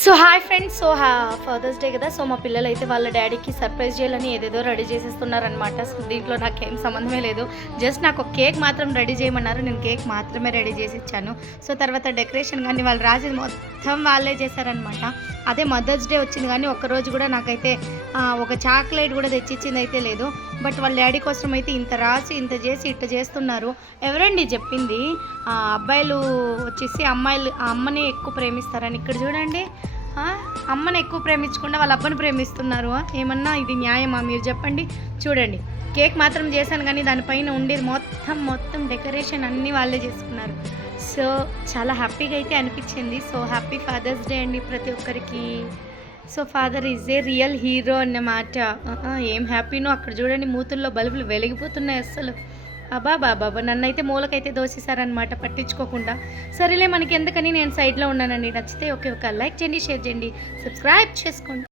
So hi friends. So father's day కదా. So మా పిల్లలు అయితే వాళ్ళ డాడీకి సర్ప్రైజ్ చేయాలని ఏదేదో రెడీ చేసేస్తున్నారనమాట. సో దీంట్లో నాకేం సంబంధమే లేదు. జస్ట్ నాకు ఒక కేక్ మాత్రం రెడీ చేయమన్నారు. నేను కేక్ మాత్రమే రెడీ చేసి ఇచ్చాను. సో తర్వాత డెకరేషన్ కానీ వాళ్ళు రాసేది మొత్తం వాళ్ళే చేశారనమాట. అదే మదర్స్ డే వచ్చింది కానీ ఒక్కరోజు కూడా నాకైతే ఒక చాక్లెట్ కూడా తెచ్చిచ్చింది అయితే లేదు. బట్ వాళ్ళ డాడీ కోసం అయితే ఇంత రాసి ఇంత చేసి ఇట్ట చేస్తున్నారు. ఎవరండి చెప్పింది అబ్బాయిలు వచ్చేసి అమ్మని ఎక్కువ ప్రేమిస్తారని? ఇక్కడ చూడండి, అమ్మని ఎక్కువ ప్రేమించకుండా వాళ్ళ అబ్బని ప్రేమిస్తున్నారు. ఏమన్నా ఇది న్యాయమా మీరు చెప్పండి? చూడండి, కేక్ మాత్రం చేశాను కానీ దానిపైన ఉండేది మొత్తం డెకరేషన్ అన్నీ వాళ్ళే చేసుకున్నారు. సో చాలా హ్యాపీగా అయితే అనిపించింది. సో హ్యాపీ ఫాదర్స్ డే అండి ప్రతి ఒక్కరికి. So father is a real hero అన్నమాట. ఏం హ్యాపీనో అక్కడ చూడండి, మూతుల్లో బల్బులు వెలిగిపోతున్నాయి అస్సలు. బాబా నన్నైతే మూలకైతే దోసేశారనమాట పట్టించుకోకుండా. సరేలే మనకి ఎందుకని నేను సైడ్లో ఉన్నానండి. నచ్చితే ఒక లైక్ చేయండి, షేర్ చేయండి, సబ్స్క్రైబ్ చేసుకోండి.